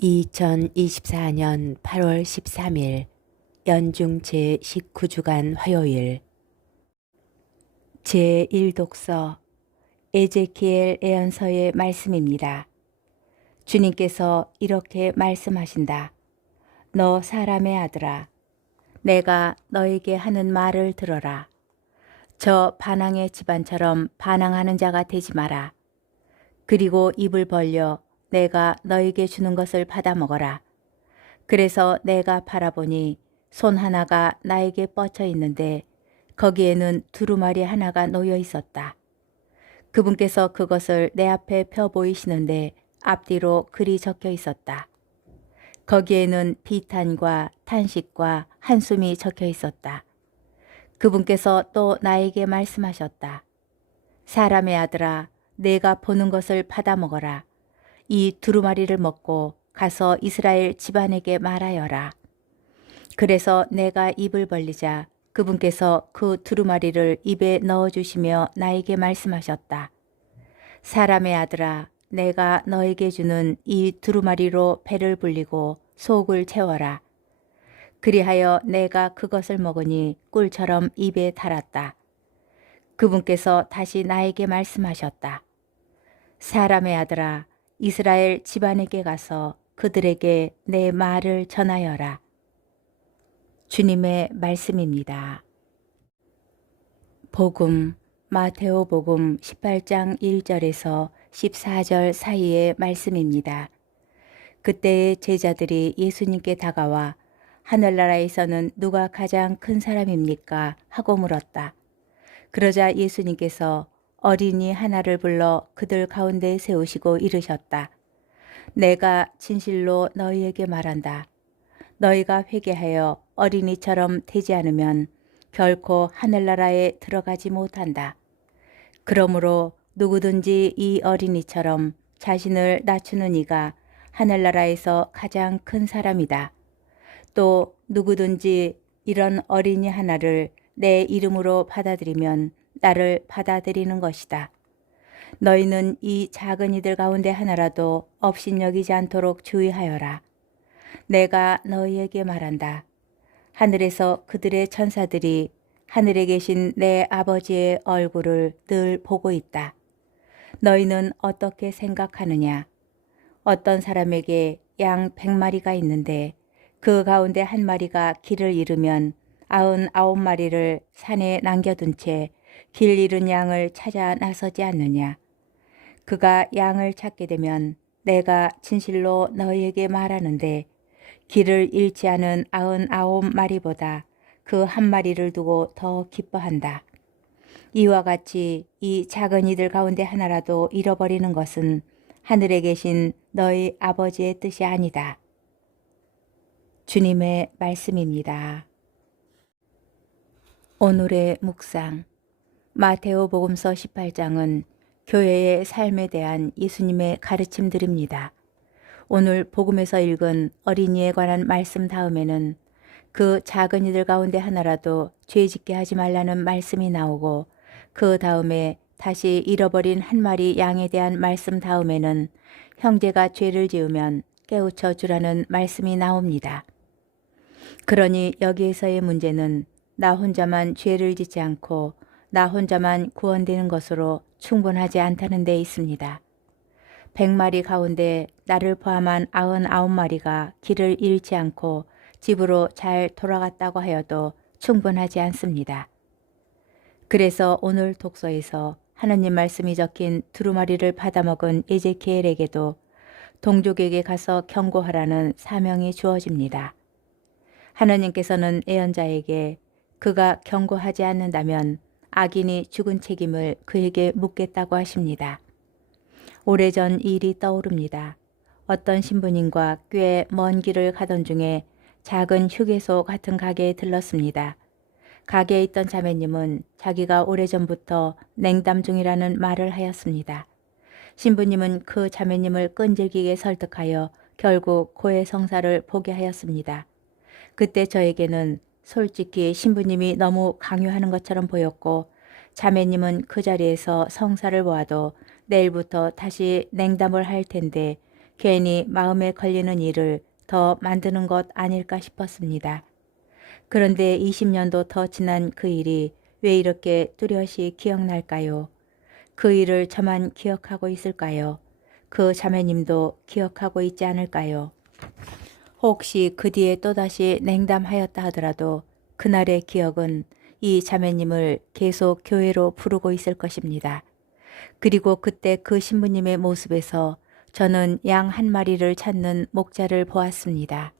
2024년 8월 13일 연중 제19주간 화요일 제1독서 에제키엘 애언서의 말씀입니다. 주님께서 이렇게 말씀하신다. 너 사람의 아들아, 내가 너에게 하는 말을 들어라. 저 반항의 집안처럼 반항하는 자가 되지 마라. 그리고 입을 벌려 내가 너에게 주는 것을 받아 먹어라. 그래서 내가 바라보니 손 하나가 나에게 뻗쳐 있는데 거기에는 두루마리 하나가 놓여 있었다. 그분께서 그것을 내 앞에 펴 보이시는데 앞뒤로 글이 적혀 있었다. 거기에는 비탄과 탄식과 한숨이 적혀 있었다. 그분께서 또 나에게 말씀하셨다. 사람의 아들아, 내가 보는 것을 받아 먹어라. 이 두루마리를 먹고 가서 이스라엘 집안에게 말하여라. 그래서 내가 입을 벌리자 그분께서 그 두루마리를 입에 넣어주시며 나에게 말씀하셨다. 사람의 아들아, 내가 너에게 주는 이 두루마리로 배를 불리고 속을 채워라. 그리하여 내가 그것을 먹으니 꿀처럼 입에 달았다. 그분께서 다시 나에게 말씀하셨다. 사람의 아들아, 이스라엘 집안에게 가서 그들에게 내 말을 전하여라. 주님의 말씀입니다. 복음 마테오 복음 18장 1절에서 14절 사이의 말씀입니다. 그때의 제자들이 예수님께 다가와 하늘나라에서는 누가 가장 큰 사람입니까? 하고 물었다. 그러자 예수님께서 어린이 하나를 불러 그들 가운데 세우시고 이르셨다. 내가 진실로 너희에게 말한다. 너희가 회개하여 어린이처럼 되지 않으면 결코 하늘나라에 들어가지 못한다. 그러므로 누구든지 이 어린이처럼 자신을 낮추는 이가 하늘나라에서 가장 큰 사람이다. 또 누구든지 이런 어린이 하나를 내 이름으로 받아들이면 나를 받아들이는 것이다. 너희는 이 작은 이들 가운데 하나라도 업신여기지 않도록 주의하여라. 내가 너희에게 말한다. 하늘에서 그들의 천사들이 하늘에 계신 내 아버지의 얼굴을 늘 보고 있다. 너희는 어떻게 생각하느냐? 어떤 사람에게 양 백마리가 있는데 그 가운데 한 마리가 길을 잃으면 아흔 아홉 마리를 산에 남겨둔 채 길 잃은 양을 찾아 나서지 않느냐. 그가 양을 찾게 되면 내가 진실로 너희에게 말하는데 길을 잃지 않은 아흔 아홉 마리보다 그 한 마리를 두고 더 기뻐한다. 이와 같이 이 작은 이들 가운데 하나라도 잃어버리는 것은 하늘에 계신 너희 아버지의 뜻이 아니다. 주님의 말씀입니다. 오늘의 묵상 마테오 복음서 18장은 교회의 삶에 대한 예수님의 가르침들입니다. 오늘 복음에서 읽은 어린이에 관한 말씀 다음에는 그 작은 이들 가운데 하나라도 죄 짓게 하지 말라는 말씀이 나오고 그 다음에 다시 잃어버린 한 마리 양에 대한 말씀 다음에는 형제가 죄를 지으면 깨우쳐 주라는 말씀이 나옵니다. 그러니 여기에서의 문제는 나 혼자만 죄를 짓지 않고 나 혼자만 구원되는 것으로 충분하지 않다는 데 있습니다. 백마리 가운데 나를 포함한 아흔 아홉 마리가 길을 잃지 않고 집으로 잘 돌아갔다고 하여도 충분하지 않습니다. 그래서 오늘 독서에서 하나님 말씀이 적힌 두루마리를 받아먹은 에제키엘에게도 동족에게 가서 경고하라는 사명이 주어집니다. 하나님께서는 애언자에게 그가 경고하지 않는다면 악인이 죽은 책임을 그에게 묻겠다고 하십니다. 오래전 일이 떠오릅니다. 어떤 신부님과 꽤 먼 길을 가던 중에 작은 휴게소 같은 가게에 들렀습니다. 가게에 있던 자매님은 자기가 오래전부터 냉담 중이라는 말을 하였습니다. 신부님은 그 자매님을 끈질기게 설득하여 결국 고해 성사를 보게 하였습니다. 그때 저에게는 솔직히 신부님이 너무 강요하는 것처럼 보였고 자매님은 그 자리에서 성사를 보아도 내일부터 다시 냉담을 할 텐데 괜히 마음에 걸리는 일을 더 만드는 것 아닐까 싶었습니다. 그런데 20년도 더 지난 그 일이 왜 이렇게 뚜렷이 기억날까요? 그 일을 저만 기억하고 있을까요? 그 자매님도 기억하고 있지 않을까요? 혹시 그 뒤에 또다시 냉담하였다 하더라도 그날의 기억은 이 자매님을 계속 교회로 부르고 있을 것입니다. 그리고 그때 그 신부님의 모습에서 저는 양 한 마리를 찾는 목자를 보았습니다.